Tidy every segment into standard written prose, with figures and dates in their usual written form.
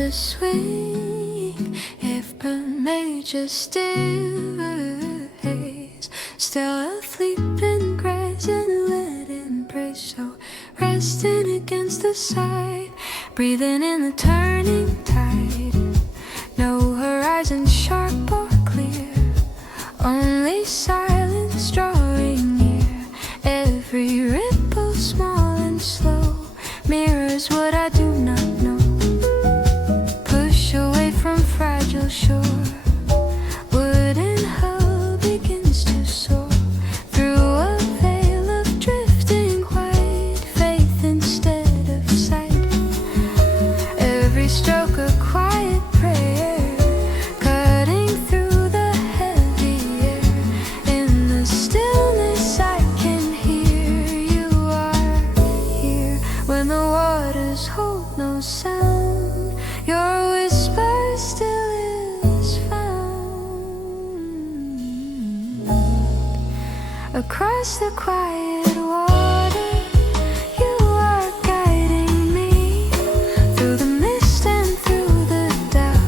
to swing if per major stairways, still asleep in grace and let him pray. So resting against the side, breathing in the turning tide. No horizon sharp or clear, only silence drawing near. Every ripple small and slow mirrors what I do not know. Push away from fragile shore, wooden hull begins to soar through a veil of drifting white, faith instead of sight. Every stroke a quiet prayer, cutting through the heavy air. In the stillness I can hear you are here. When the waters hold no sound, your whisper still is found. Across the quiet water, you are guiding me through the mist and through the doubt.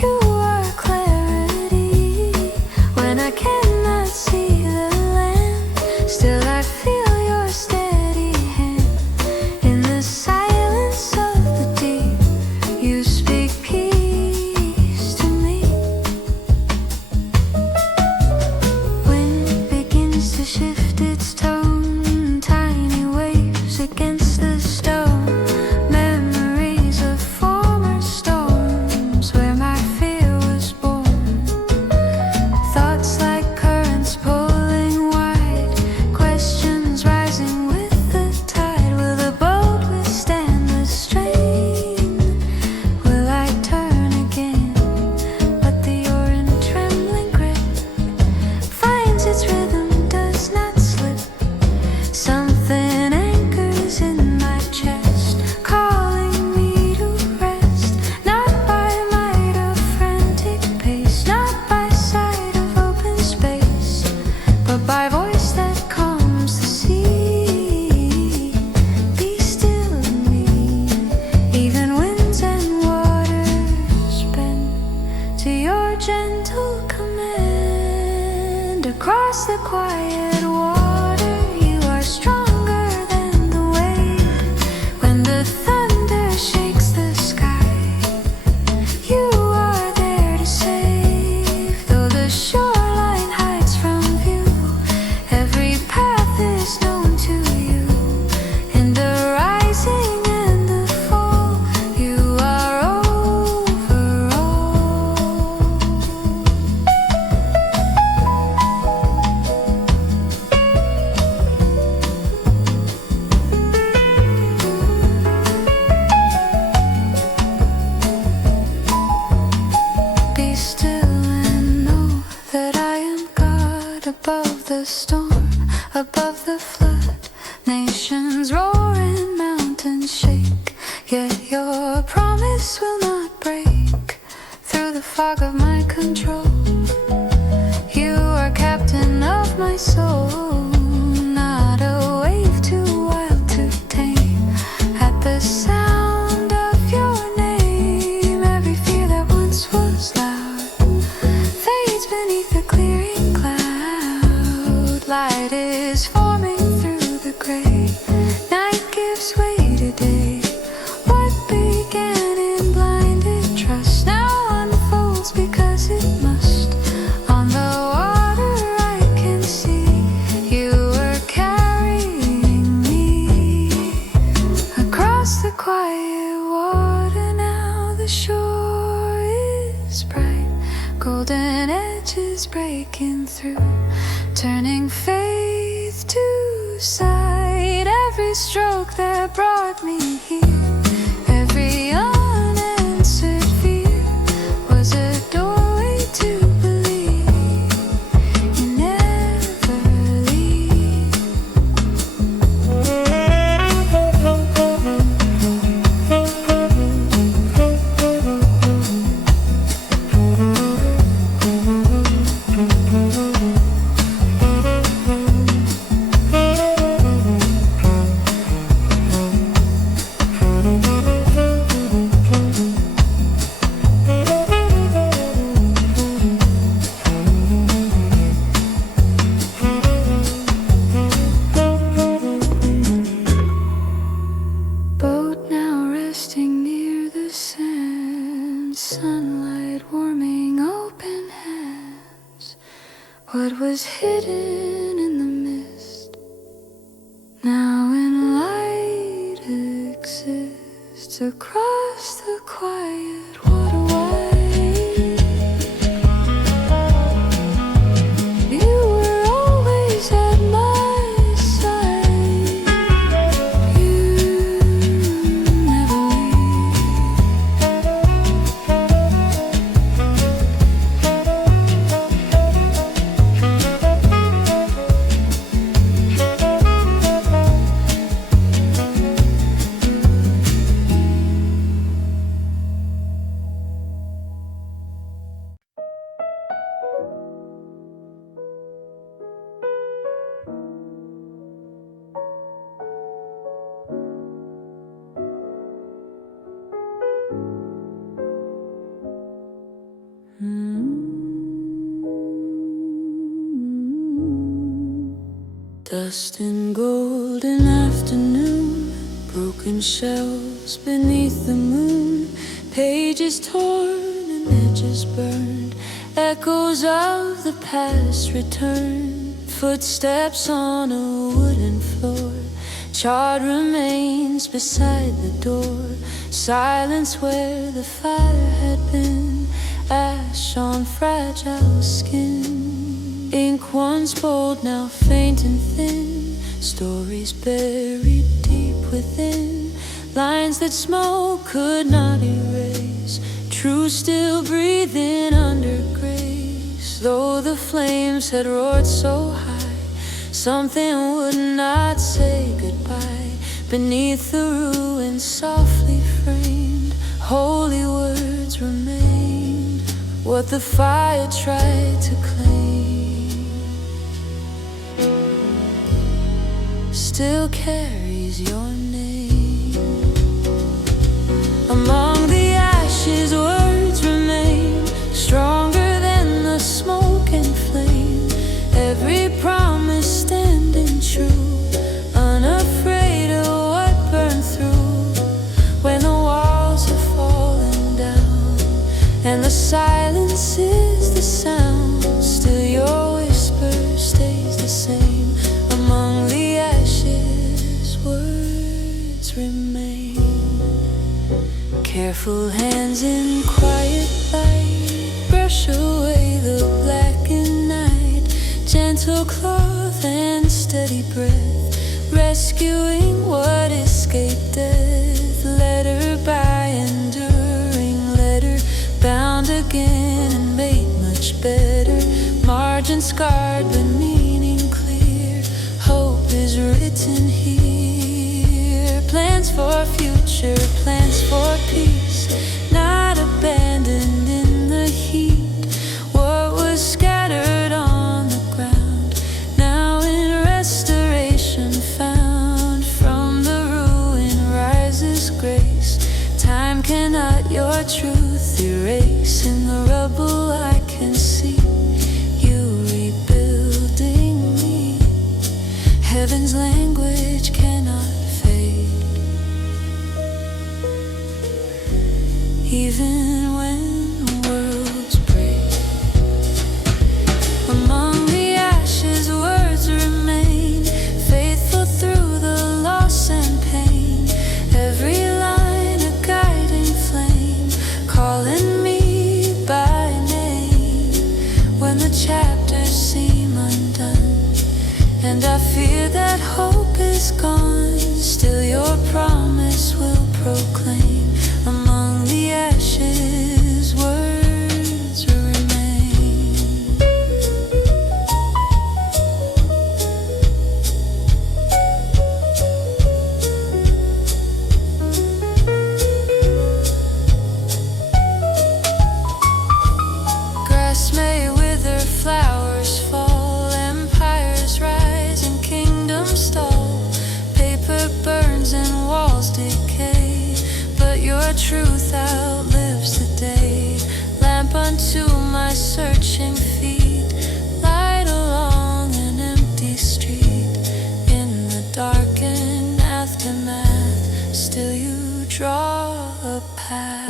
You are clarity when I cannot see the land. Still I feel your steady hand. In the silence of the deep, you speak peace to me. Wind begins to shift its tone, tiny waves against the stone. Memories of former storms where my fear was born. Thoughts like currents pulling wide, questions rising with the tide. Will the boat withstand the strain? Will I turn again? But the oaring trembling grip finds its rhythm, does not slip. Something anchors in my chest, calling me to rest. Not by might of frantic pace, not by sight of open space, but by voice that calms the sea. Be still in me, even winds and waters bend to your gentle command. Across the quiet water, you are stronger than the wave. When the thunder shakes the sky, you are there to save. Though the shoreline hides from view, every path is known to you. In the rising and the fall, you are over all. Be still and know that I am God, above the storm, above the flood. Nations roar and mountains shake, yet your promise will not break. Through the fog of my control, you are captain of my soul. Not a wave too wild to tame. At the sound of your name, every fear that once was loud fades beneath the clearing cloud. Light is forming through the gray, night gives way to day. What began in blinded trust now unfolds because it must. On the water I can see you are carrying me. Across the quiet water now, the shore is bright, golden edges breaking through, turning faith to sight. Every stroke that brought me here, every unanswered fear, was a doorway to believe you never leave. what was hidden in the mist now in light exists across the quiet waterway. You were always at my side. You never dust and golden afternoon, broken shelves beneath the moon, pages torn and edges burned, echoes of the past return, footsteps on a wooden floor, charred remains beside the door, silence where the fire had been, ash on fragile skin, ink once bold now faint and thin, stories buried deep within, lines that smoke could not erase, truth still breathing under grace. Though the flames had roared so high, something would not say goodbye. Beneath the ruins softly framed, holy words remained, what the fire tried to claim still carries your name. Among the ashes words remain, stronger than the smoke and flame, every promise standing true, unafraid of what burned through. When the walls have fallen down and the silence is the sound, still your whisper stays the same. Among the ashes words remain, careful hands in quiet light brush away the blackened night, gentle cloth and steady breath, rescuing what escaped death. Letter by enduring letter, bound again and made much better, margin scarred but meaning clear, hope is written here, plans for future, plans for peace, not abandoned in the heat. What was scattered on the ground, now in restoration found, from the ruin rises grace, time cannot your truth erase. In the rubble I can see you rebuilding me, heaven's language cannot fade, even when worlds break. Among the ashes words remain, faithful through the loss and pain, every line a guiding flame, calling me by name. When the chapters seem undone and I fear that hope is gone, still your promise will proclaim. Among the ashes words remain. Grass may wither, flowers fall, empires rise and kingdoms stall, paper burns and walls decay, but your truth outlives the day. Lamp unto my searching feet, light along an empty street, in the darkened aftermath, still you draw a path.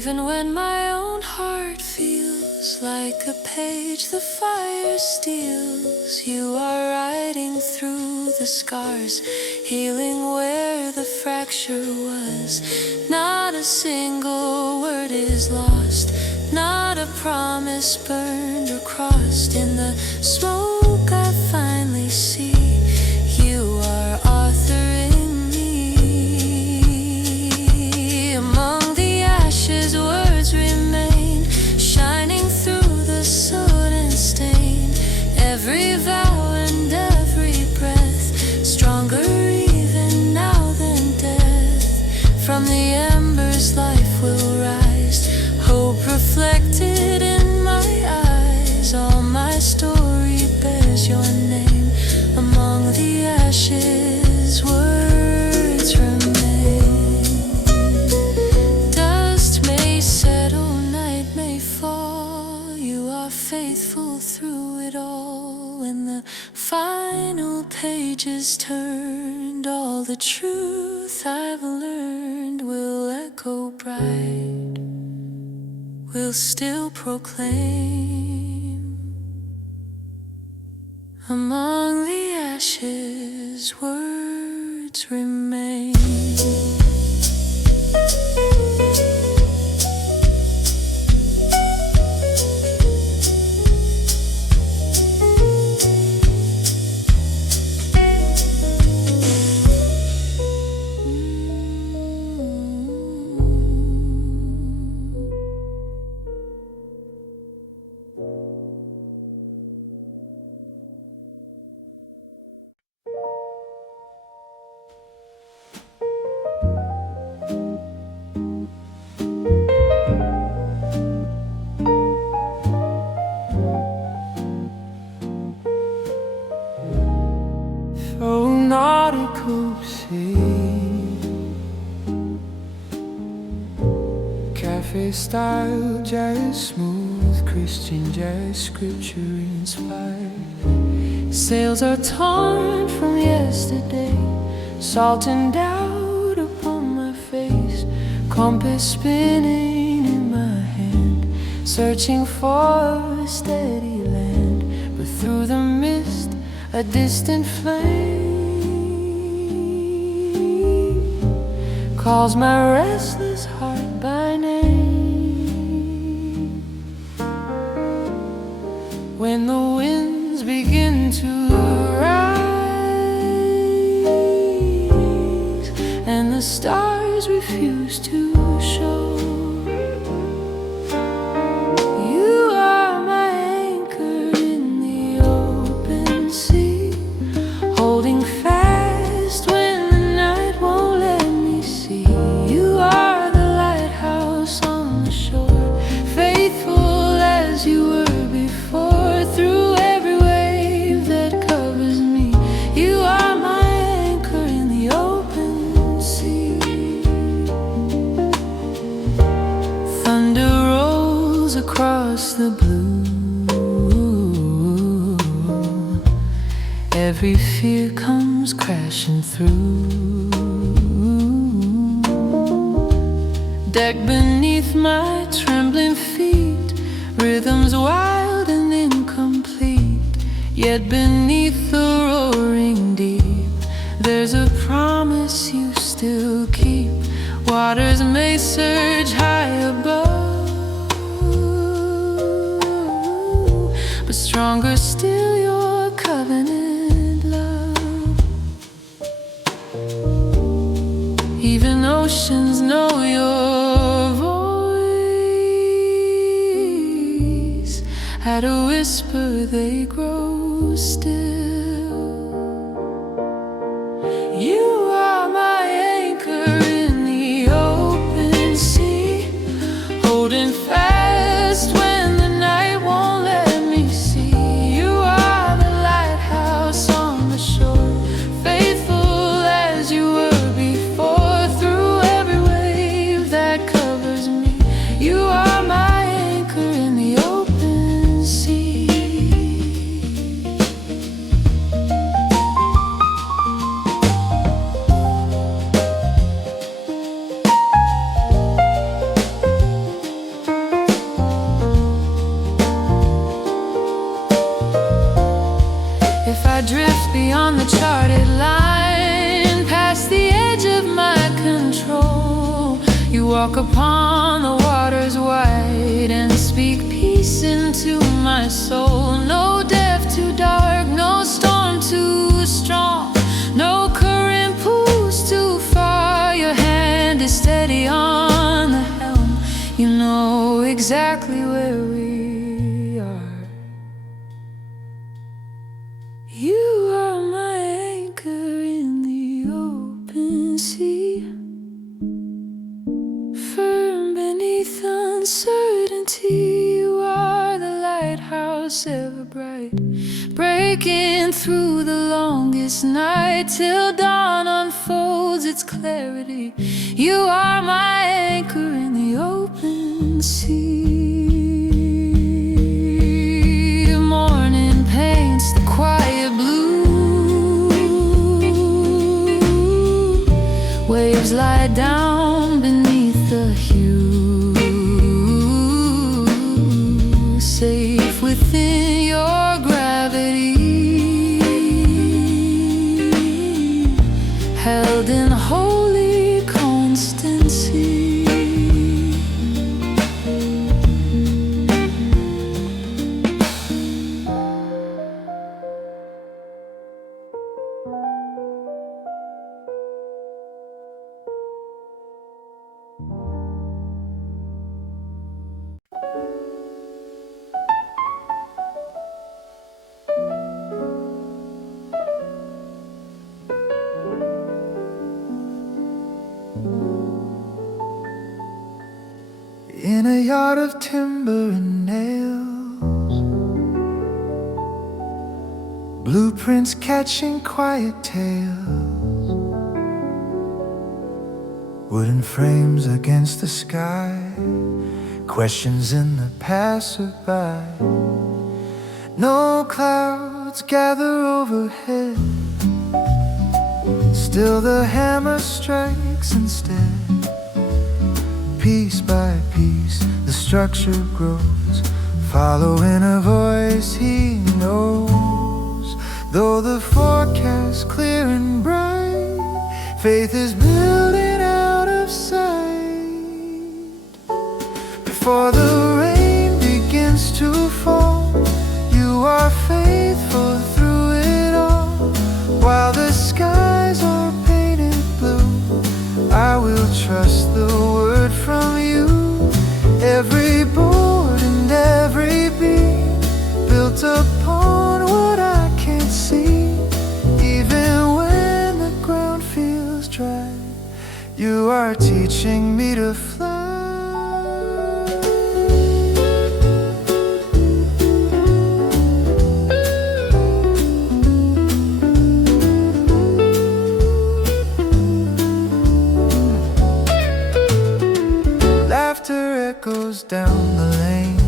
Even when my own heart feels like a page the fire steals, you are riding through the scars, healing where the fracture was. Not a single word is lost, not a promise burned or crossed. In the smoke I finally see you are authoring me. Among the ashes words remain, shining through the soot and stain. Every vow and every breath, stronger even now than death. From the embers life will rise, hope reflected in my eyes. All my story bears your name. Among the ashes words remain. Dust may settle, night may fall, you are faithful through it all. When the final page is turned, all the truth I've learned will echo bright, will still proclaim. Among the ashes words remain. Cafe style, jazz, smooth Christian jazz, scripture inspired. Sails are torn from yesterday, salt and doubt upon my face. Compass spinning in my hand, searching for a steady land. But through the mist, a distant flame calls my restless heart by name. When the winds begin to rise and the stars refuse to show, you are my anchor in the open sea, holding fast when the night won't let me see. You are the lighthouse on the shore, faithful as you were before. Through every wave that covers me, you are my anchor in the open sea. Thunder rolls across the blue, every fear comes crashing through. Deck beneath my trembling feet, rhythms wild and incomplete. Yet beneath the roaring deep, there's a promise you still keep. Waters may surge high above, but stronger still your covenant love. Even oceans know your voice, at a whisper they grow still. You are my anchor in the open sea, holding fast when the night won't let me see. You are the lighthouse on the shore, faithful as you were before. Through every wave that covers me, you are my anchor in the open sea. walk upon the waters wide and speak peace into my soul. No depth too dark, no storm too strong, no current pulls too far. Your hand is steady on the helm, you know exactly where we are. You are my anchor in the open sea, firm beneath uncertainty. You are the lighthouse ever bright, breaking through the longest night till dawn unfolds its clarity. You are my anchor in the open sea. The morning paints the quiet blue, waves lie down beneath the hue, safe within your gravity, held in holy constancy. In a yard of timber and nails, blueprints catching quiet tales, wooden frames against the sky, questions in the passerby. No clouds gather overhead, still the hammer strikes instead. Piece by piece, the structure grows, following a voice he knows. Though the forecast's clear and bright, faith is building out of sight. Before the rain begins to fall, you are faithful through it all. While the skies are painted blue, I will trust the word from you. Every board and every beam built upon what I can't see. Even when the ground feels dry, you are teaching me to fly. Laughter echoes down the lane.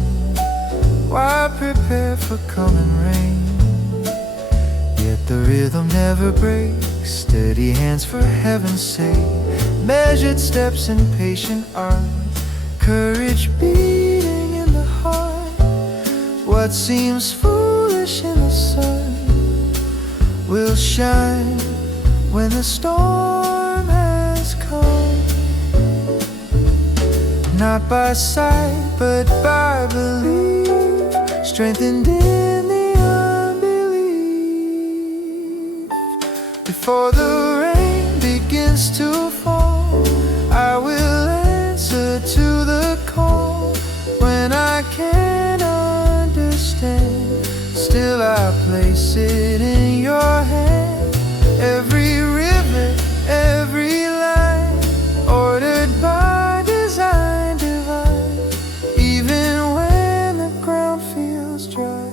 Why prepare for coming rain? Yet the rhythm never breaks. Steady hands for heaven's sake, measured steps and patient art, courage beating in the heart. What seems foolish in the sun will shine when the storm has come. Not by sight, but by belief, strengthened in the unbelief. Before the rain begins to fall, I will answer to the call. When I can't understand, still I place it in your hand. Every rivet, every line, ordered by design divine. Even when the ground feels dry,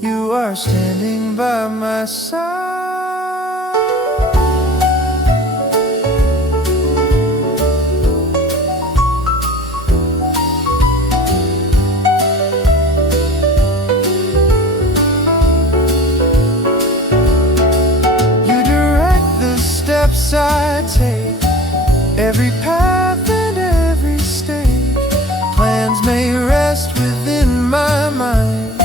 you are standing by my side. You direct the steps I take, every path and every stake. Plans may rest within my mind,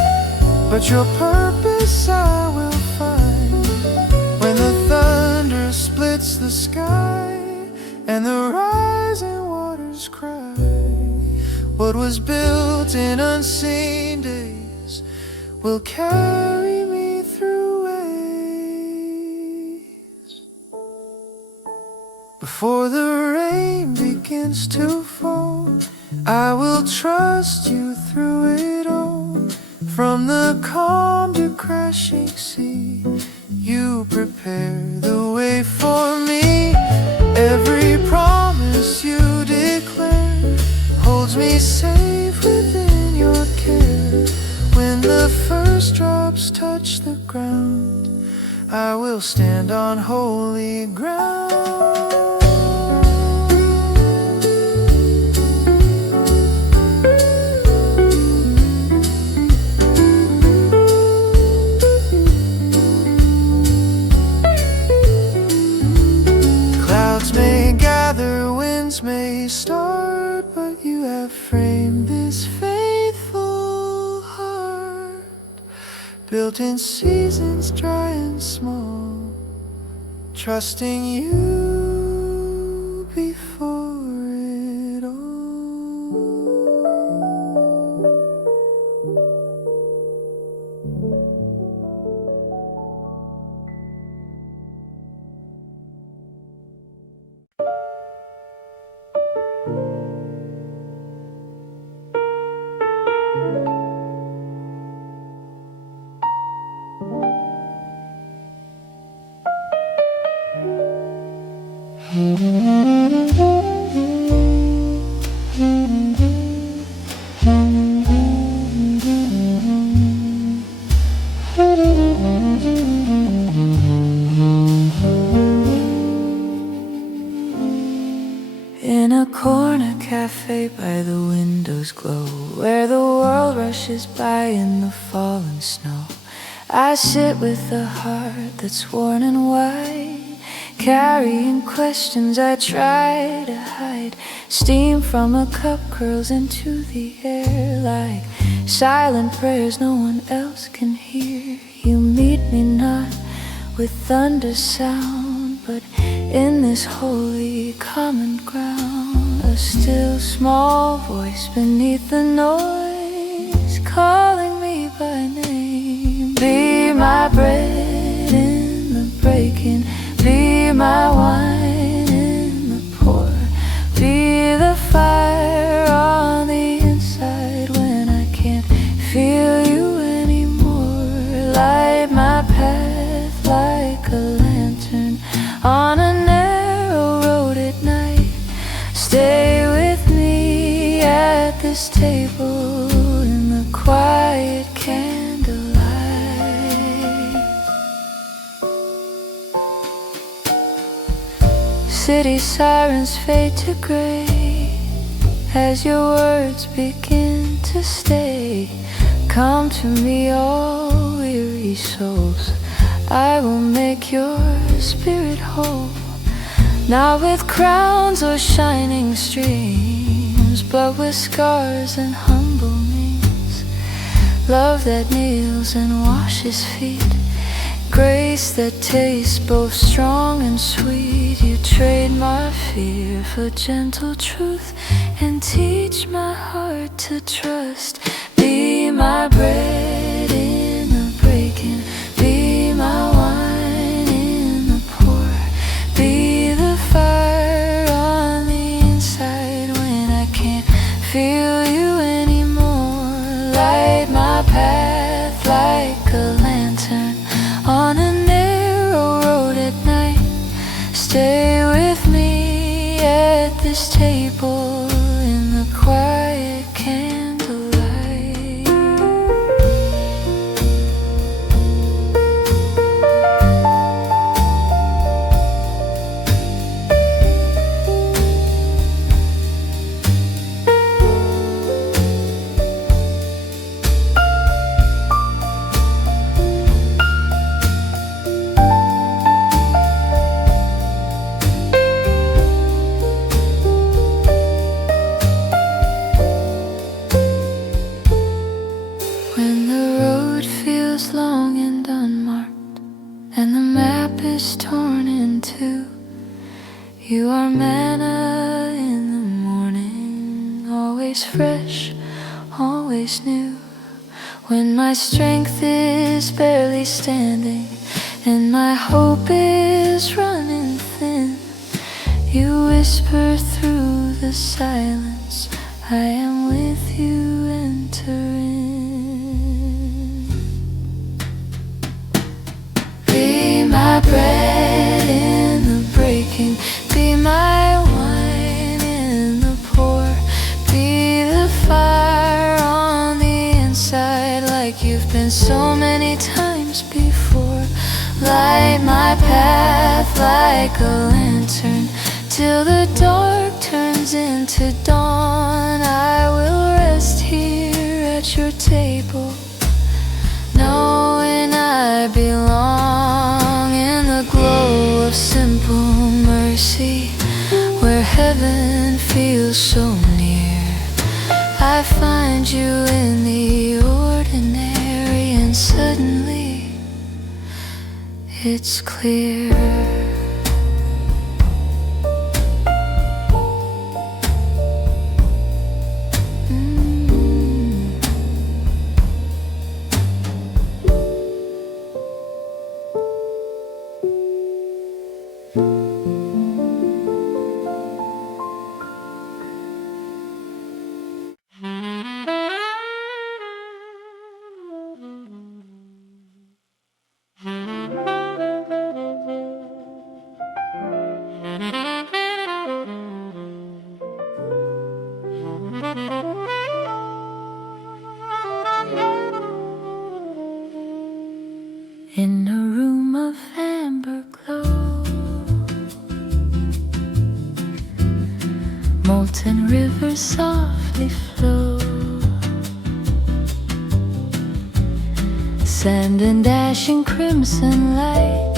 but your purpose I will find. When the thunder splits the sky and the rising waters clouds cry. What was built in unseen days will carry me through waves. Before the rain begins to fall, I will trust you through it all. From the calm to crashing sea, you prepare the way for me. Every promise you declare holds me safe within your care. When the first drops touch the ground, I will stand on holy ground. May start, but you have framed this faithful heart, built in seasons dry and small, trusting you before it all. In a corner cafe by the window's glow, where the world rushes by in the falling snow, I sit with a heart that's worn and wide, carrying questions I try to hide. Steam from a cup curls into the air like silent prayers no one else can hear. You meet me not with thunder sound, but in this holy common ground, a still small voice beneath the noise, calling me by name. Be my bread in the breaking, be my wine in the pour, be the fire on the inside when I can't feel you anymore. Light my path like a lantern on a narrow road at night. Stay with me at this table in the quiet candlelight. City sirens fade to gray as your words begin to stay. Come to me, all weary souls, I will make your spirit whole. Not with crowns or shining streams, but with scars and humble names. Love that kneels and washes feet, grace that tastes both strong and sweet. You trade my fear for gentle truth and teach my heart to trust. Be my bread in the breaking, be my wine in the pour, be the fire on the inside when I can't feel you anymore. Light my path like a lantern on a narrow road at night. Stay with me at this table in the quiet candlelight. When the road feels long and unmarked, and the map is torn in two, you are manna in the morning, always fresh, always new. When my strength is barely standing and my hope is running thin, you whisper through the silence, I am with you, enter in. Be my bread in the breaking, be my wine in the pour, be the fire on the inside like you've been so many times before. Light my path like a lantern till the dark turns into dawn. I will rest here at your table, knowing I belong in the glow of simple mercy, where heaven feels so near. I find you in the ordinary, and suddenly it's clear. In a room of amber glow, molten rivers softly flow, sand and ash in crimson light,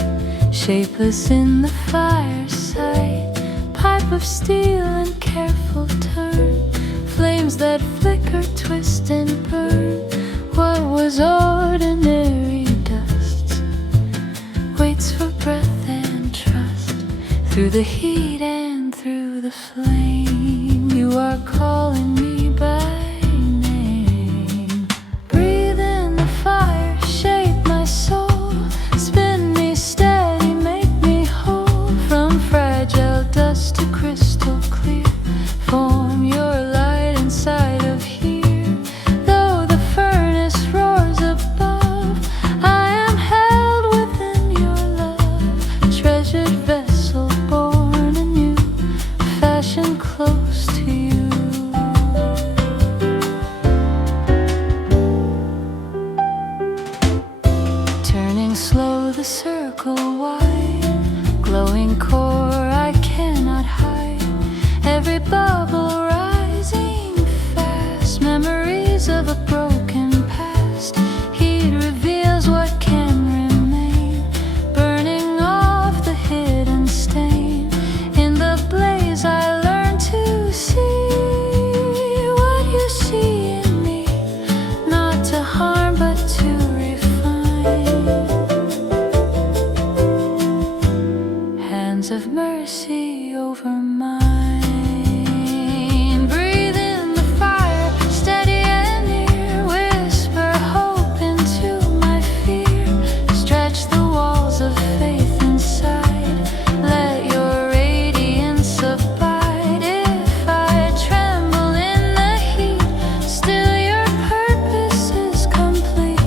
shapeless in the fireside. Pipe of steel and careful turn, flames that flicker, twist and burn. What was ordinary dust waits for breath and trust. Through the heat and through the flame, you are calling me by name. Breathe in the fire, shape my soul, spin me steady, make me whole. From fragile dust to crystal clear, form your light inside of here. Though the furnace roars above, I am held within your love. Treasured vessel born anew, fashioned close to you. Turning slow the circle wide, glowing core I cannot hide. Every bubble rising fast, memories of a broken past. Heat reveals what can remain, burning off the hidden stain. In the blaze I learn to see what you see in me, not to harm but to refine. Hands of mercy over mine. Breathe in the fire, steady and near. Whisper hope into my fear. Stretch the walls of faith inside. Let your radiance abide. If I tremble in the heat, still your purpose is complete.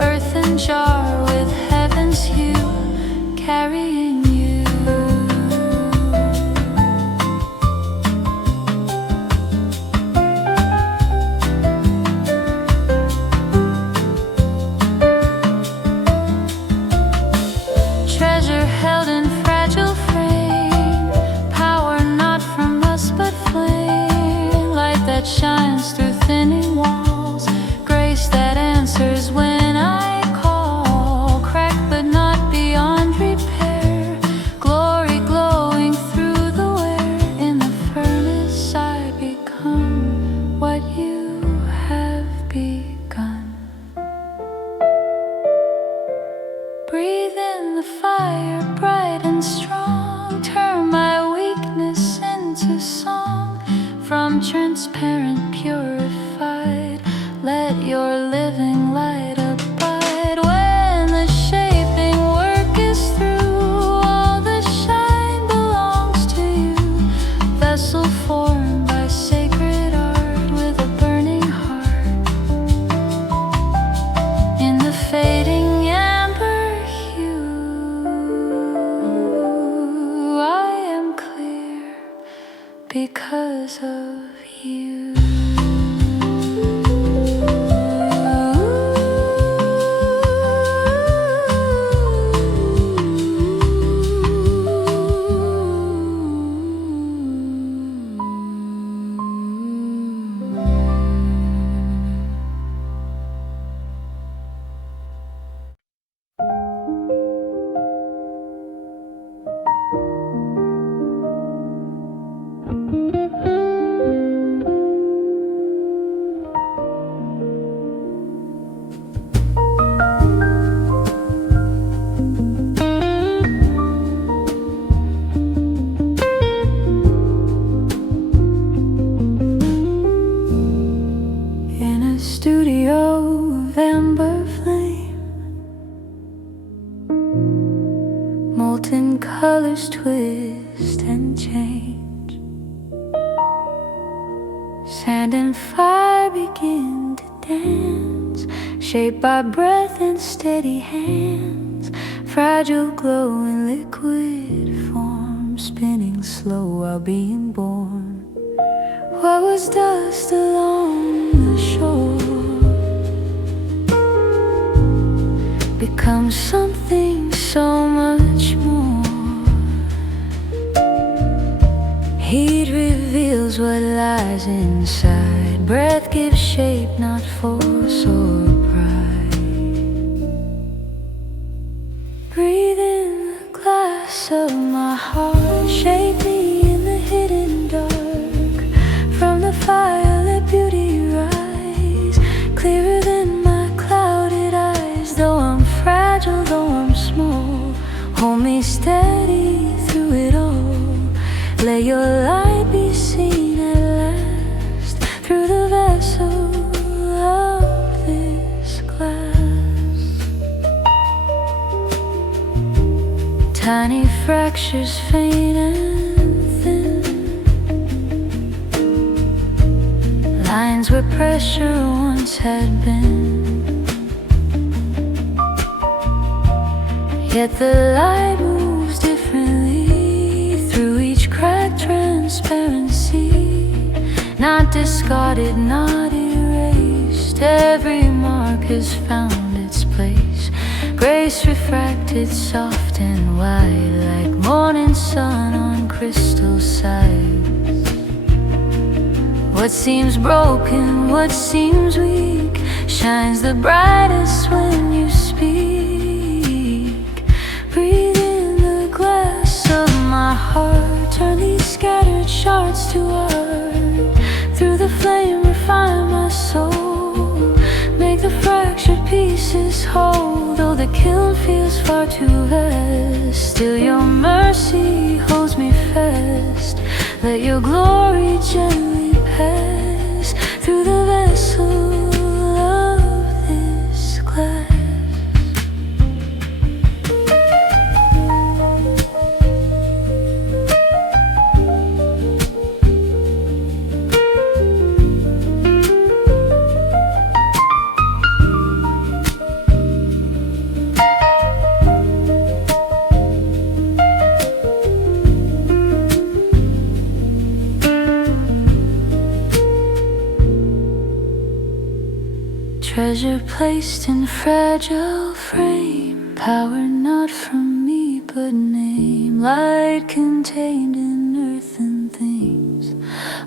Earthen jar with heaven's hue, carrying you. Treasure held in fragile frame, power not from us but flame. Light that shines through thinning walls, grace that answers when I call. Cracked but not beyond repair, glory glowing through the wear. In the furnace I become what you have begun. Breathe in the fire, bright and strong. Turn my weakness into song. From transparent because of you. Studio of amber flame, molten colors twist and change. Sand and fire begin to dance, shaped by breath and steady hands. Fragile glow in liquid form, spinning slow while being born. What was dust along the shore becomes something so much more. Heat reveals what lies inside. Breath gives shape, not force or pride. Breathe in the glass of my heart, shape me in the hidden dark. From the fire let beauty rise, clearer than my clouded eyes. Though I'm fragile, though I'm small, hold me steady through it all. Let your light be seen at last through the vessel of this glass. Tiny fractures faint and thin, lines where pressure once had been. Yet the light moves differently through each crack, transparency. Not discarded, not erased. Every mark has found its place. Grace refracted, soft and white, like morning sun on crystal sides. What seems broken, what seems weak, shines the brightest when you speak. Breathe in the glass of my heart, turn these scattered shards to art. Through the flame refine my soul, make the fractured pieces whole. Though the kiln feels far too vast, still your mercy holds me fast. Let your glory gently pass through the vessel of this glass. Treasure placed in fragile frame, power not from me but name. Light contained in earthen things,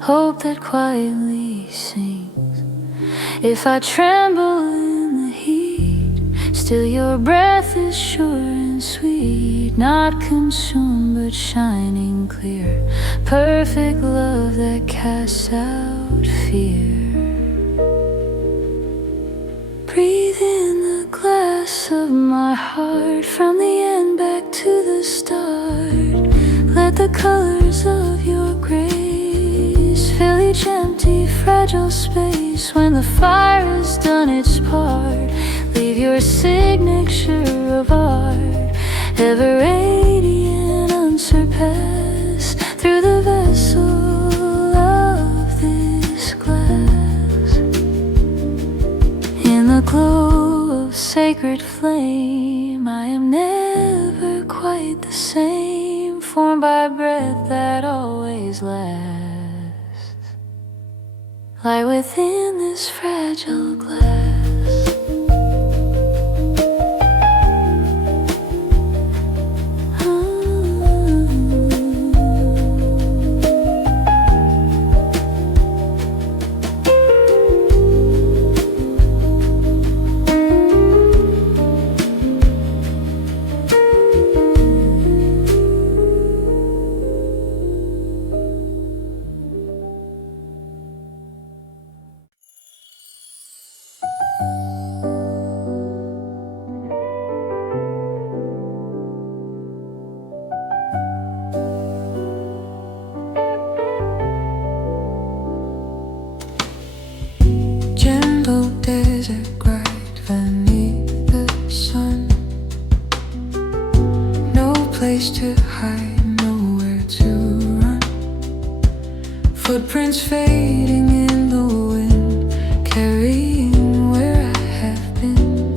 hope that quietly sings. If I tremble in the heat, still your breath is sure and sweet. Not consumed but shining clear, perfect love that casts out fear. Breathe in the glass of my heart, from the end back to the start. Let the colors of your grace fill each empty, fragile space. When the fire has done its part, leave your signature of art, ever radiant, unsurpassed, through the vessel of this glass. In the glow of sacred flame, I am never quite the same, formed by breath that always lasts. lie within this fragile glass. Gentle desert glide beneath the sun. No place to hide, nowhere to run. Footprints fading in the wind, carrying where I have been.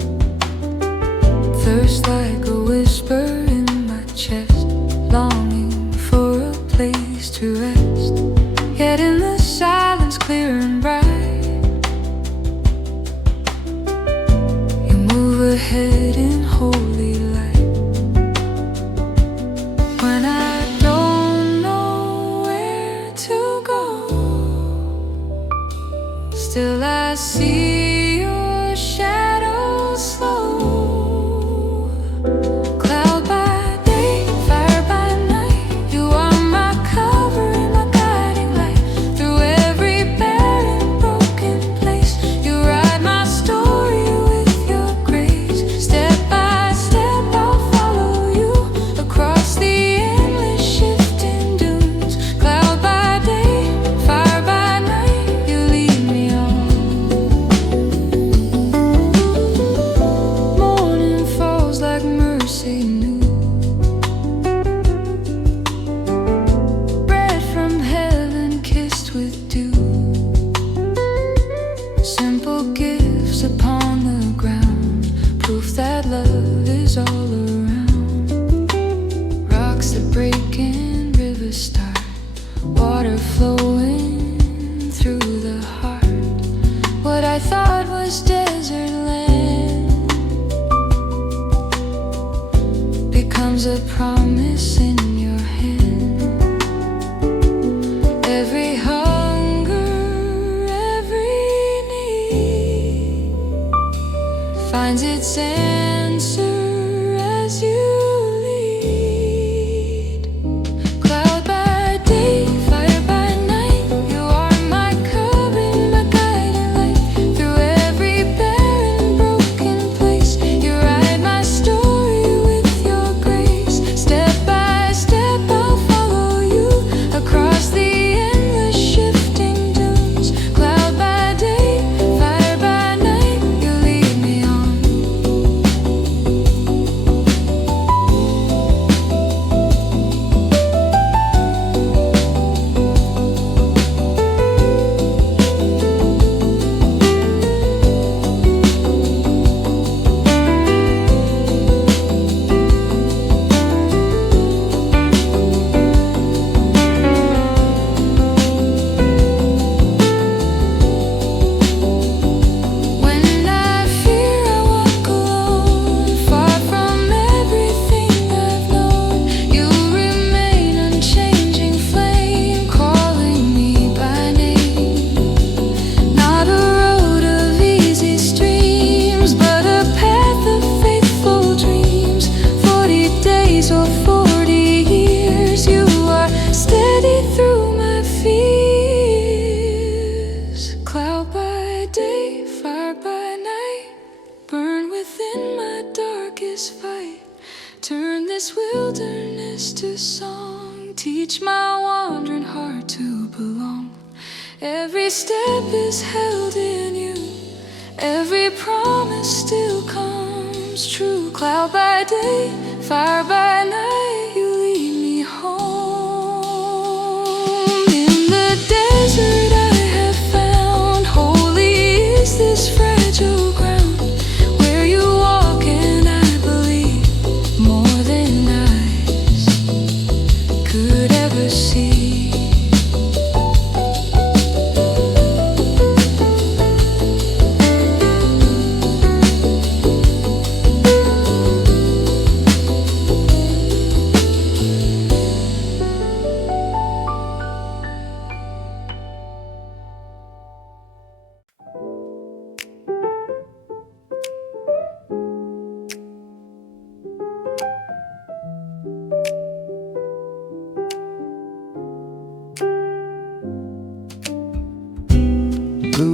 Thirst like a whisper in my chest, longing for a place to rest. Yet in the silence clear and bright, ahead in holy light. When I don't know where to go, still I see your shadow slow. Cloud by day, fire by night, you are my cover and my guiding light. Through every barren, broken place, you ride my story. That love is all around. Rocks that break and rivers start, water flowing through the heart. What I thought was desert land becomes a promise in your hand. Every hunger, every need finds its answer as you lead. Cloud by day, fire by night, you are my cover, my guiding light. Through every barren, broken place, you write my story with your grace. Step by step I'll follow you across the endless shifting dunes. Cloud by day, fire by night, you lead me on. Or 40 years, you are steady through my fears. Cloud by day, fire by night, burn within my darkest fight. Turn this wilderness to song, teach my wandering heart to belong. Every step is held in you, every promise still comes true. Cloud by day, fire by night, you lead me home. In the desert I have found, holy is this fragile ground, where you walk and I believe more than eyes could ever see.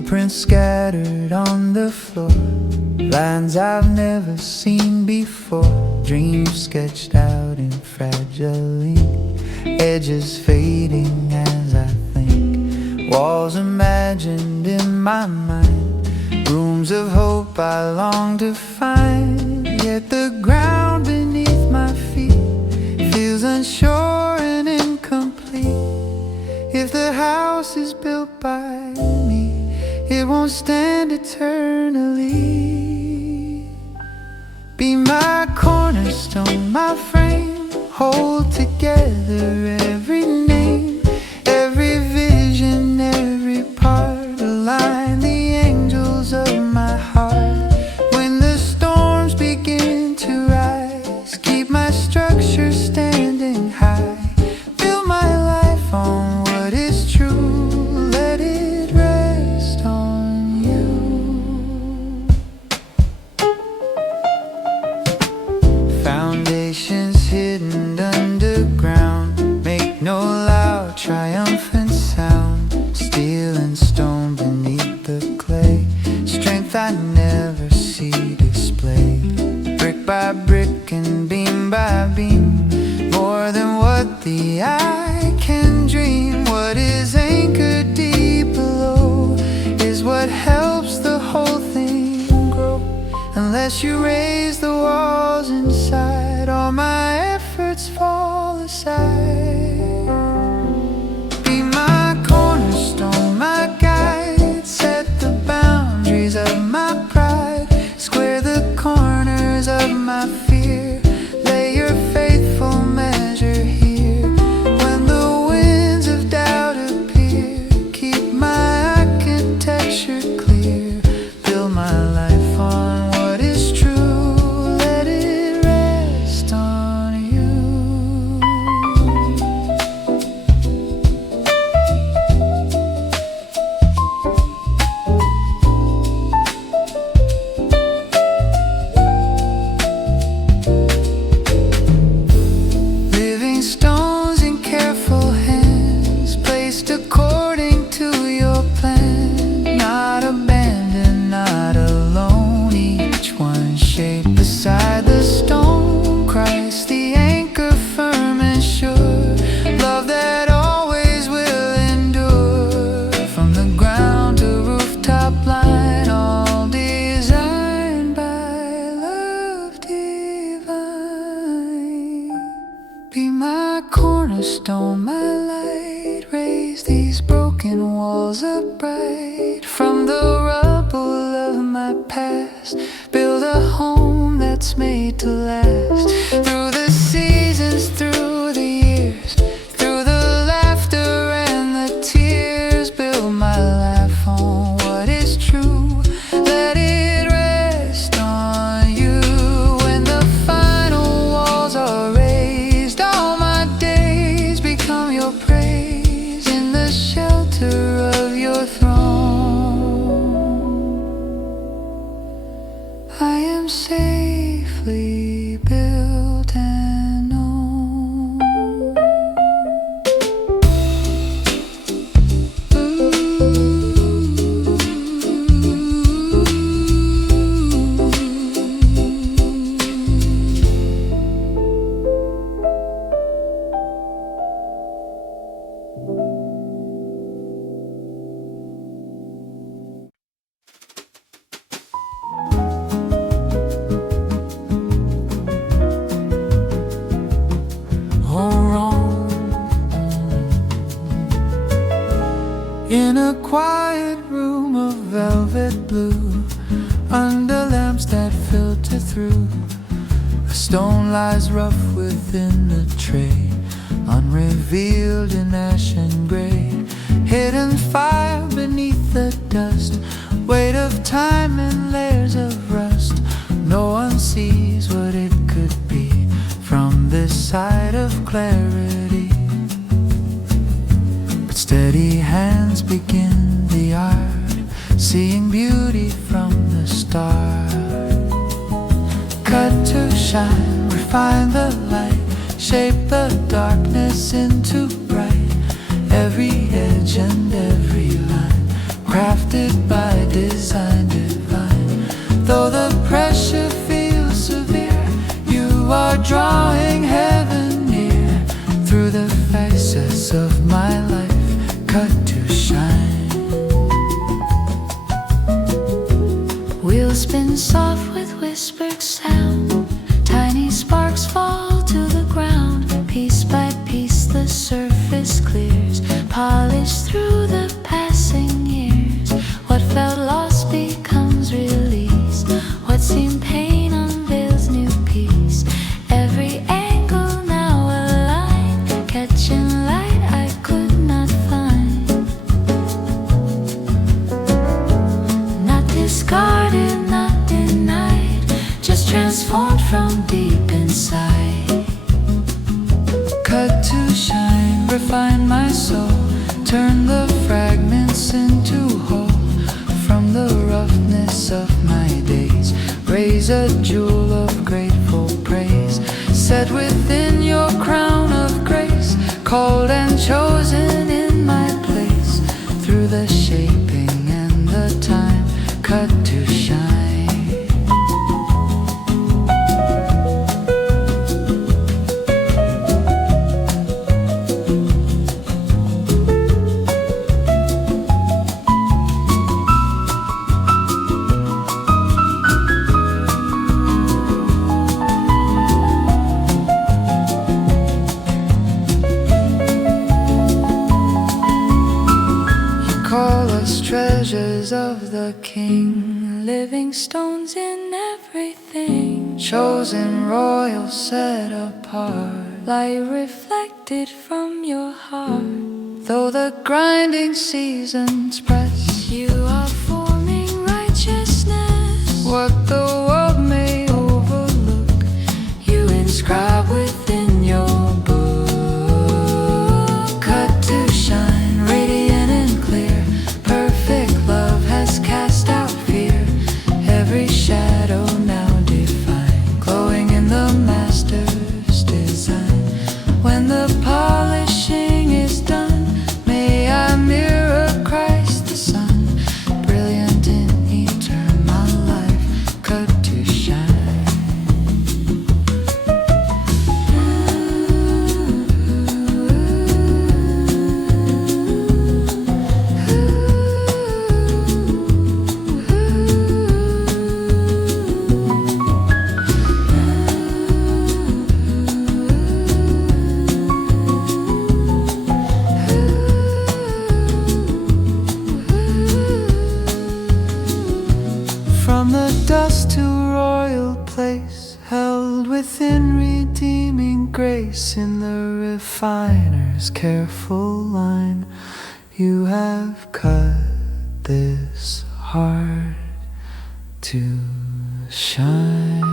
Footprints scattered on the floor, lines I've never seen before, dreams sketched out in fragile ink, edges fading as I think, walls imagined in my mind, rooms of hope I long to find. Yet the ground beneath my feet feels unsure and incomplete. If the house is built by me, it won't stand eternally. Be my cornerstone, my frame, hold together every name, every vision, every part, align the angels of my heart. When the storms begin to rise, keep my structure standing high. Build my life on what is true, let it rest on you. Foundations hidden underground make no loud triumphant sound. Steel and stone beneath the clay, strength I never see displayed. Brick by brick and beam by beam, more than what the eye can dream. What is anchored deep below is what helps the whole thing grow. Unless you raise the walls inside, all my efforts fall aside. Be my cornerstone, my guide, set the boundaries of my pride, square the corners of my fear, lay your faithful measure here. When the winds of doubt appear, keep my architecture clear. Build my life on what is true, let it rest on you. Living stones in careful hands, placed according to your plan. Not abandoned, not alone, each one shaped beside the stone. Christ, the anchor firm and sure, love that always will endure. From the ground to rooftop line, all designed by love divine. Be my cornerstone, my light, raise these broken walls upright. From the rubble of my past, build a home that's made to last. Through the seasons, through the years, through the laughter and the tears, build my life on what is true, let it rest on you. When the final walls are raised, all my days become your praise. In the shelter of your throne, I am safely built and known. In a quiet room of velvet blue, under lamps that filter through, a stone lies rough within the tray, unrevealed in ashen gray. Hidden fire beneath the dust, weight of time and layers of rust. No one sees what it could be from this side of clarity. But steady hands begin the art, seeing beauty from the start. Cut to shine, refine the light, shape the darkness into bright. Every edge and every line, crafted crafted by design divine. Though the pressure feels severe, you are drawing heaven near. Through the facets of my life, cut to shine. Wheels spin soft with whispered sound. Tiny sparks fall to the ground. Piece by piece the surface clears, polished through the passing years. What felt lost becomes released. What seemed pain unveils new peace. Every angle now aligned, catching light I could not find. Not discarded, not denied, just transformed from deep inside. Cut to shine, refine my soul, turn the fragments into whole. From the roughness of my days, raise a jewel of grateful praise. Set within your crown of grace, called and chosen in my place. Through the shaping and the time, cut to shine. Call us treasures of the King, Living stones in everything, chosen royal, set apart. light reflected from your heart. Though the grinding seasons press, You are forming righteousness. what the world may overlook, you inscribe within your book. Cut to shine, radiant and clear. Perfect love has cast out fear. Every shadow now defined, glowing in the master's design. When the polishing is done, may I mirror Christ the Son, brilliant in eternal life, cut to shine. From the dust to royal place, held within redeeming grace. In the refiner's careful line, you have cut this heart to shine.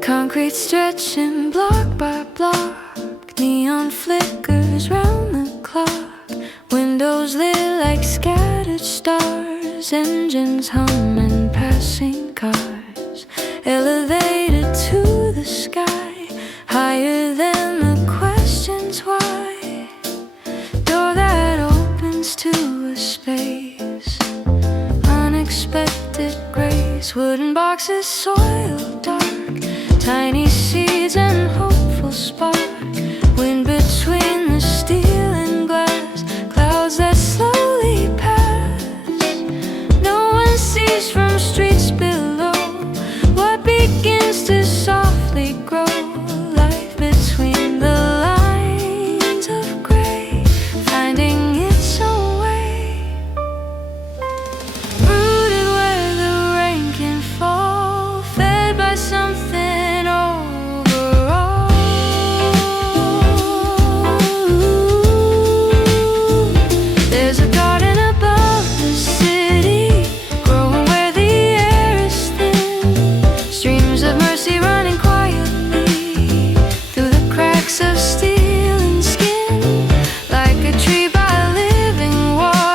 Concrete stretching block by block, neon flickers round the clock. Windows lit like scattered stars, engines humming, passing cars. Elevated to the sky, higher than the questions why. Door that opens to a space, unexpected grace. Wooden boxes, soil dark, tiny seeds and hopeful spark. Wind between the steel and glass, clouds that slowly pass. No one sees from streets below what begins to softly grow. Life between the lines of gray, finding its own way. Rooted where the rain can fall, fed by something overall. There's a garden above the city, growing where the air is thin. Streams of mercy running quietly through the cracks of steel and skin, like a tree by living water.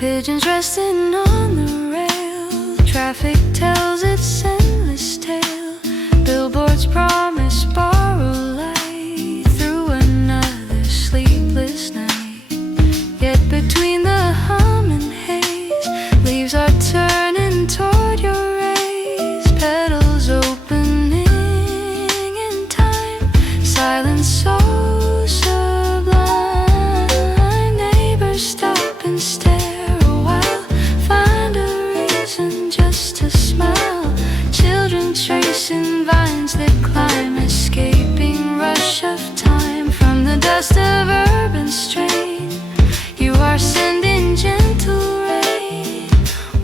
Pigeons resting on the rail, traffic tells its endless tale. Billboards promise borrow light through another sleepless night. Yet between the hum and haze, leaves are turning toward your rays. Petals opening in time, silence so sublime. Neighbors stop and stare a while, find a reason just to smile. Children tracing vines that climb, escaping rush of time from the dust of urban strain. You are sending gentle rain.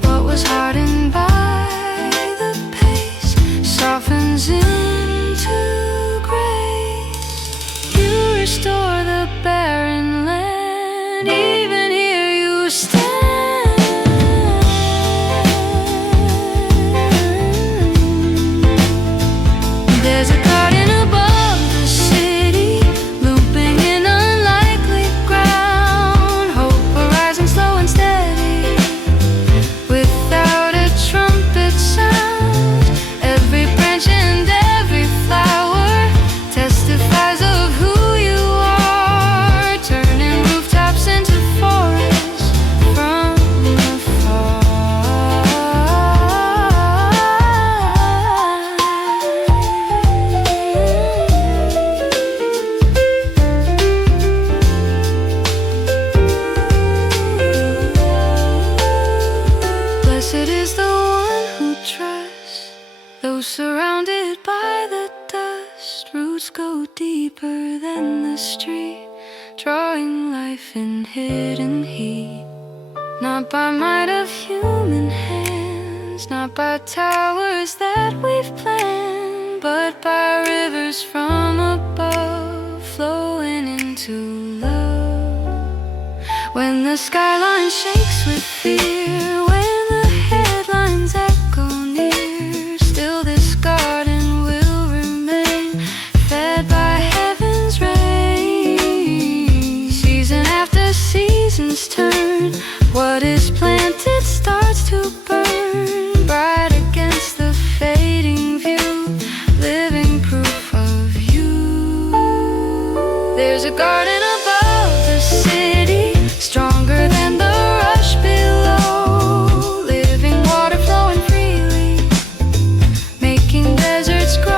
What was hardened by the pace softens into grace. You restore the barren land, even here you stand. There's a garden above the city, looping in unlikely ground. Hope arising slow and steady, without a trumpet sound. Every branch and every flower testifies of who you are, turning rooftops into forests from afar. Blessed is the one who trusts, though surrounded by the dust. Roots go deeper than the street, drawing life in hidden heat. Not by might of human hands, not by towers that we've planned, but by rivers from above, flowing into love. When the skyline shakes with fear, when the headlines echo near, still this garden will remain, fed by heaven's rain. Season after season's turn, what is planted starts to burn, bright against the fading view, living proof of you. There's a garden above the city, stronger than the rush below. Living water flowing freely, making deserts grow.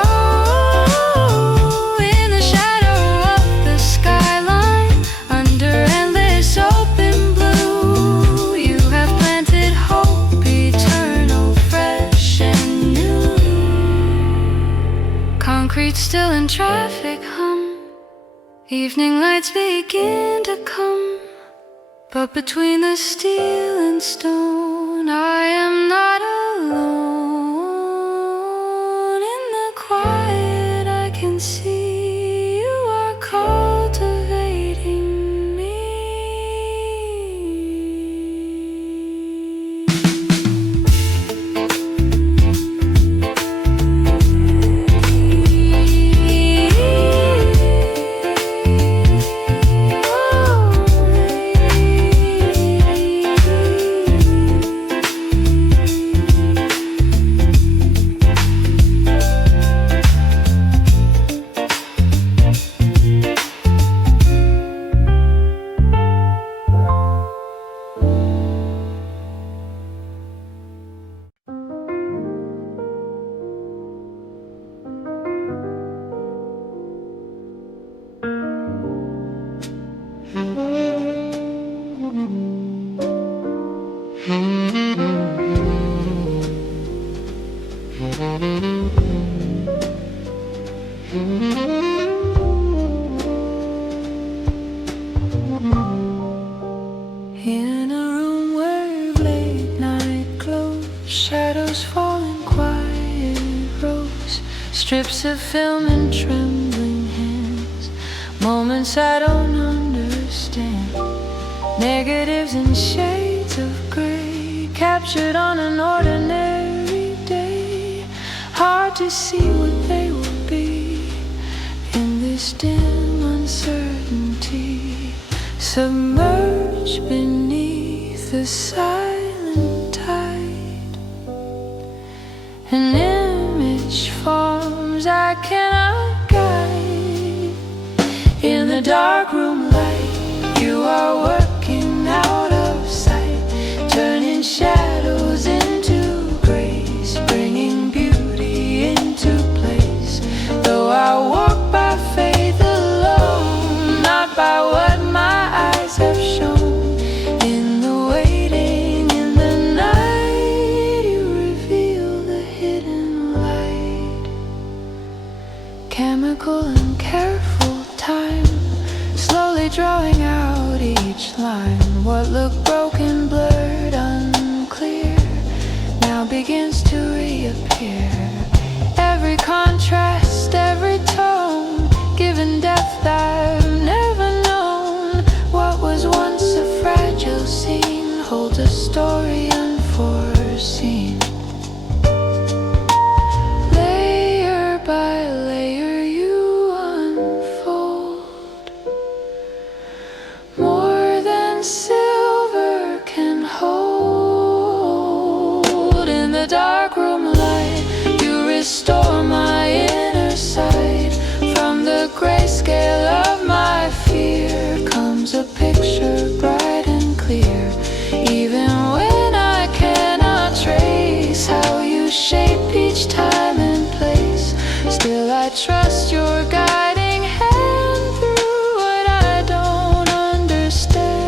In the shadow of the skyline, under endless open blue, you have planted hope eternal, fresh and new. Concrete still and traffic hum, evening lights begin to come. But between the steel and stone, I am not alone. In the quiet I can see you are cultivating me. In a room where late night glows, shadows fall in quiet rows, strips of film in trembling hands, moments I don't understand, negatives and shades of gray, captured on an ordinary day. Hard to see what they will be in this dim uncertainty, submerged beneath with the silent tide. An image forms I cannot guide. In the dark room light, you are working out of sight, turning shadows into grace, bringing beauty into place. Though I walk by faith alone, not by what my eyes have shown. In the waiting, in the night, you reveal the hidden light. Chemical and careful time, slowly drawing out each line. What looked broken, blurred, unclear, now begins to reappear. Every contrast, every tone, given depth I've never known. What was once a fragile scene holds a story unforeseen. Layer by layer you unfold, more than silver can hold. In the dark room light, you restore my inner sight. From the grayscale of my fear comes a picture bright and clear. Even when I cannot trace how you shape each time and place, still I trust your guiding hand through what I don't understand.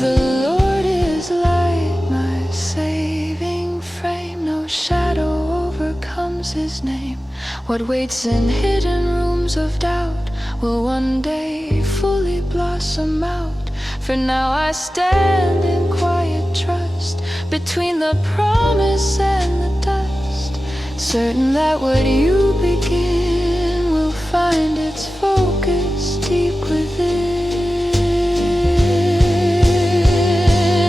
The Lord is light, my saving frame. No shadow overcomes his name. What waits in hidden rooms of doubt will one day fully blossom out. For now I stand in quiet trust between the promise and the dust, certain that what you begin will find its focus deep within.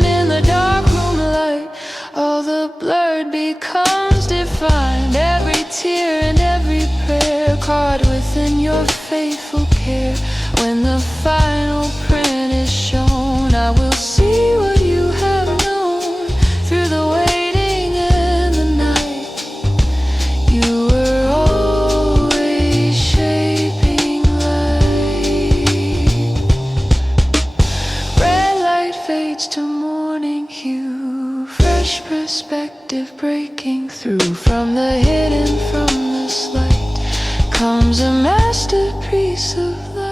In the dark room light, all the blurred becomes defined. Every tear and every prayer caught within your faithful care. When the final print is shown, I will see what you have known. Through the waiting and the night, you were always shaping light. Red light fades to morning hue, fresh perspective breaking through. From the hidden, from the slight, comes a masterpiece of light.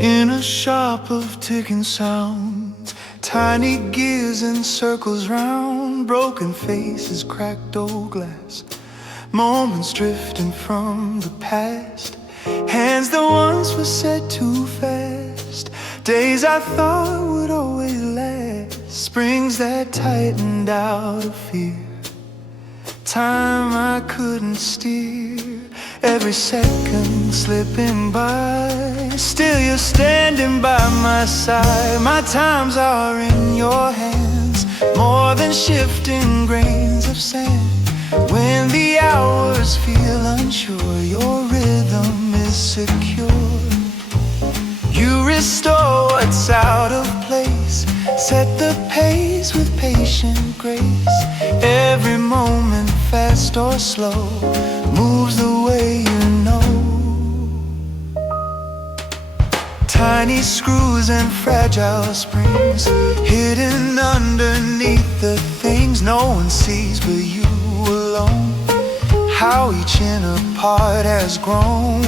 In a shop of ticking sounds, tiny gears in circles round, broken faces, cracked old glass, moments drifting from the past, hands that once were set too fast, days I thought would always last, springs that tightened out of fear, time I couldn't steer, every second slipping by, still you're standing by my side. My times are in your hands, more than shifting grains of sand. secure. You restore what's out of place, set the pace with patient grace. Every moment, fast or slow, moves the way you know. Tiny screws and fragile springs, hidden underneath the things no one sees but you alone. How each inner part has grown.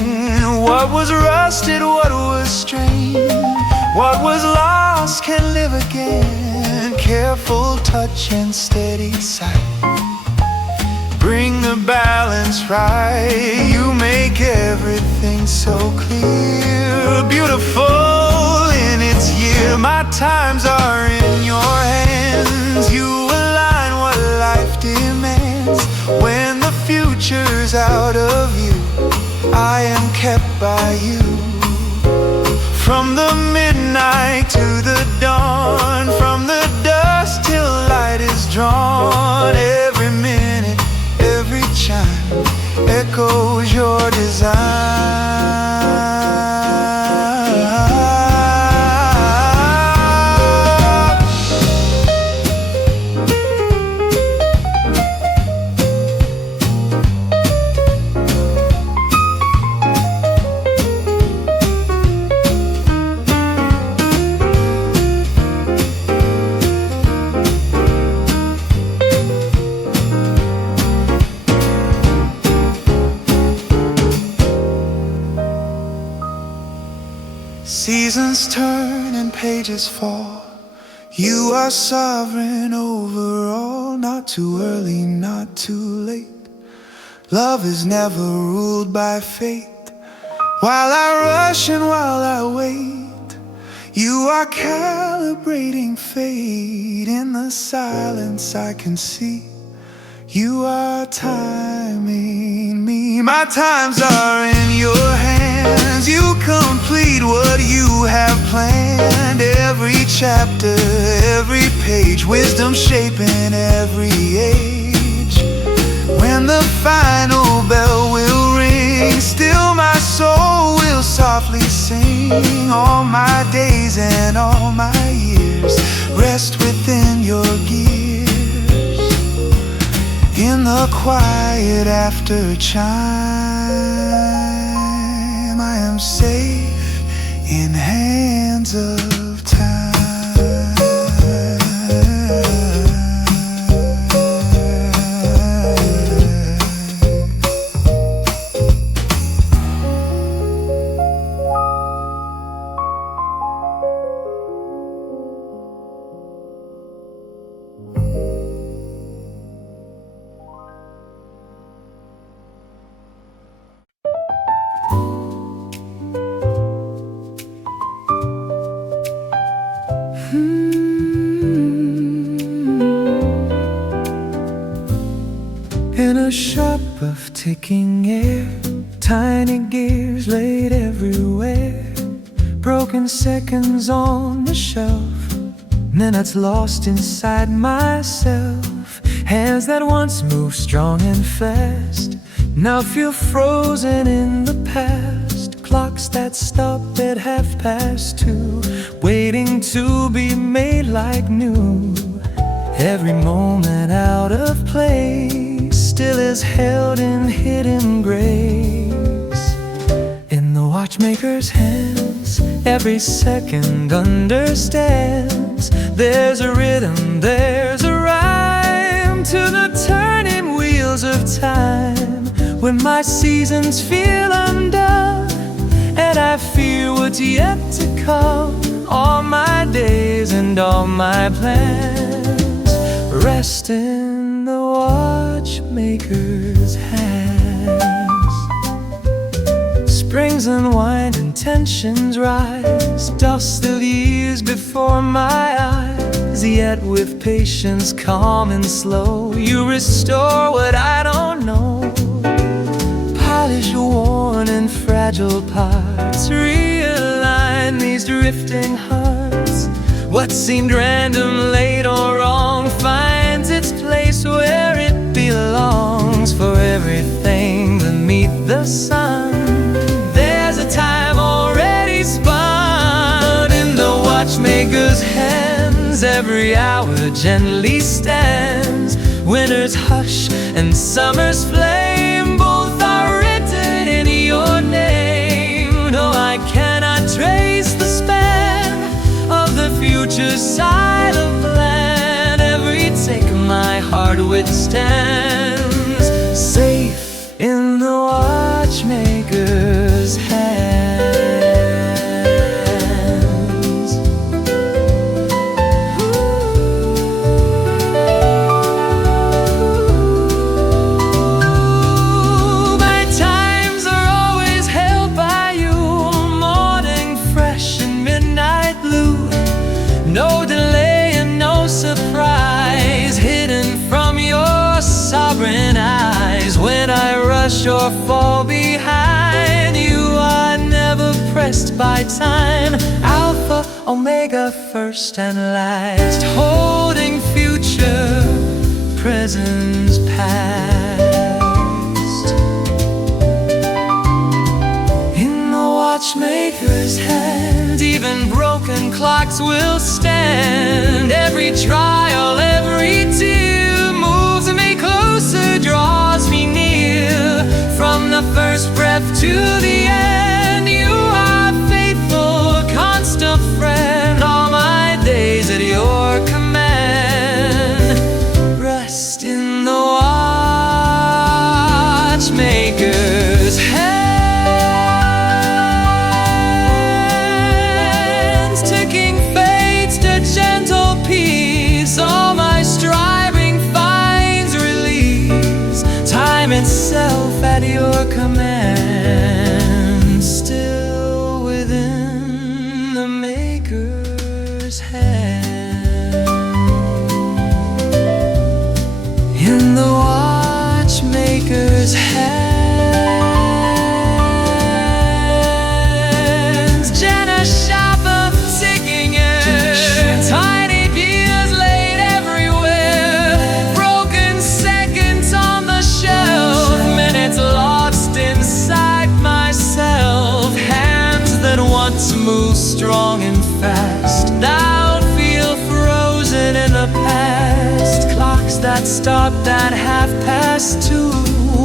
What was rusted, what was strained, what was lost can live again. Careful touch and steady sight bring the balance right. You make everything so clear, beautiful in its year. My times are in your hands. You align what life demands. When the future's out of view, I am kept by you. From the midnight to the dawn, from the dusk till light is drawn. Every minute, every chime echoes your design. Seasons turn and pages fall. You are sovereign over all. Not too early, not too late. Love is never ruled by fate. While I rush and while I wait, you are calibrating fate. In the silence I can see you are timing me. My times are in your hands. You complete what you have planned. Every chapter, every page, wisdom shaping every age. When the final bell will ring, still my soul will softly sing. All my days and all my years rest within your gears. In the quiet after chime, I am safe in hands of time. In a shop of ticking air, tiny gears laid everywhere, broken seconds on the shelf, minutes lost inside myself. Hands that once moved strong and fast now feel frozen in the past. Clocks that stop at 2:30, waiting to be made like new. Every moment out of place still is held in hidden grace. In the watchmaker's hands, every second understands. There's a rhythm, there's a rhyme to the turning wheels of time. When my seasons feel undone and I fear what's yet to come, all my days and all my plans rest in the watchmaker's hands. Springs unwind and tensions rise, dust of years before my eyes. Yet with patience calm and slow, you restore what I don't know. Polish worn and fragile parts, realign these drifting hearts. What seemed random, late or wrong, finds its place where it belongs. For everything beneath the sun, there's a as every hour gently stands. Winter's hush and summer's flame both are written in your name. No, I cannot trace the span of the future's silent plan. Every take my heart withstands, safe in the watchmaker's hands. Ooh, my times are always held by you, morning fresh and midnight blue. No delay and no surprise hidden from your sovereign eyes. When I rush or fall behind, you are never pressed by time. Alpha, Omega, first and last, holding future, presence, past. In the watchmaker's hand, even broken clocks will stand. Every trial, every tear moves me closer, draws me near. From the first breath to the end, you are faithful, constant friend. All my days at your command, rest in the watchmaker's hands, ticking fates to gentle peace. All my striving finds release, time itself at your command, still within the maker's hand. In the watchmaker's hands, Jenna shop of ticking it, tiny gears laid everywhere, broken seconds on the shelf, minutes lost inside myself. Hands that once moved strong and fast now feel frozen in the past. Clocks that stopped at 2:30,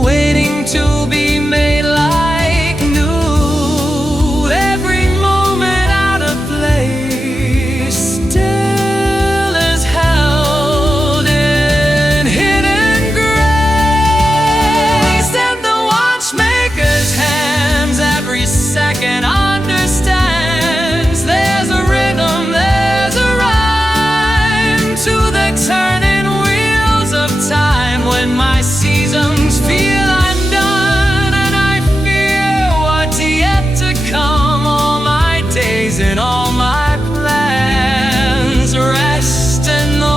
waiting to be made like new. Every moment out of place still is held in hidden grace. And the watchmaker's hands, every second understands. There's a rhythm, there's a rhyme to the turning wheels of time. When my seasons feel undone and I fear what's yet to come, all my days and all my plans rest in the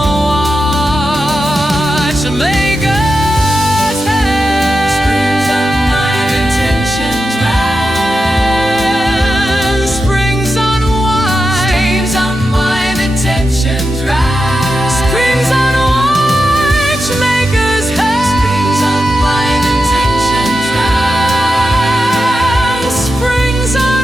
watchmaker's hands. Springs on my intentions rise, springs on wine, springs on my intentions rise, springs on watchmaker's hands, springs on my intentions rise, springs on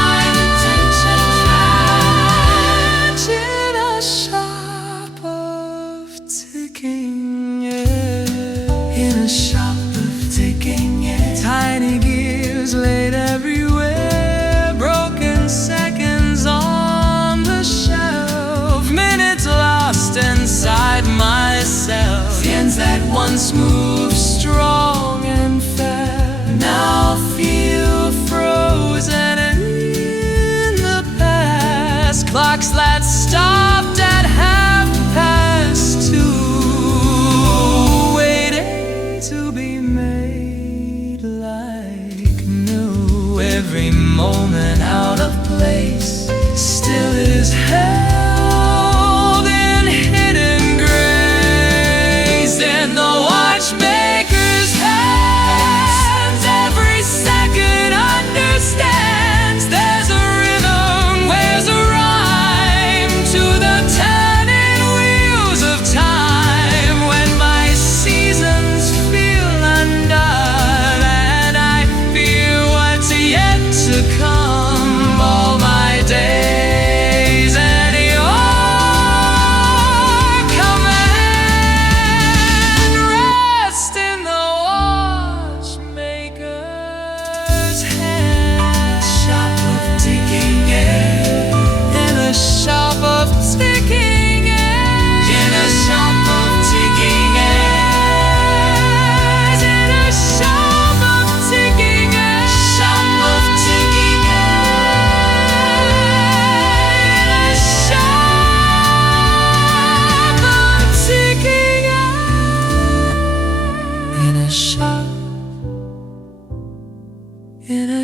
wine intentions rise. In a shop of ticking, yeah. In a shop of ticking, yeah. Tiny gears laid everywhere, broken seconds on the shelf, minutes lost inside myself. Hands that once moved strong and fair now feel frozen in the past. Clocks that stopped at 2:30, waiting to be made like new. Every moment out of place still is held in hidden grace. And the watchmaker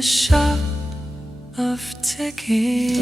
the shop of ticking.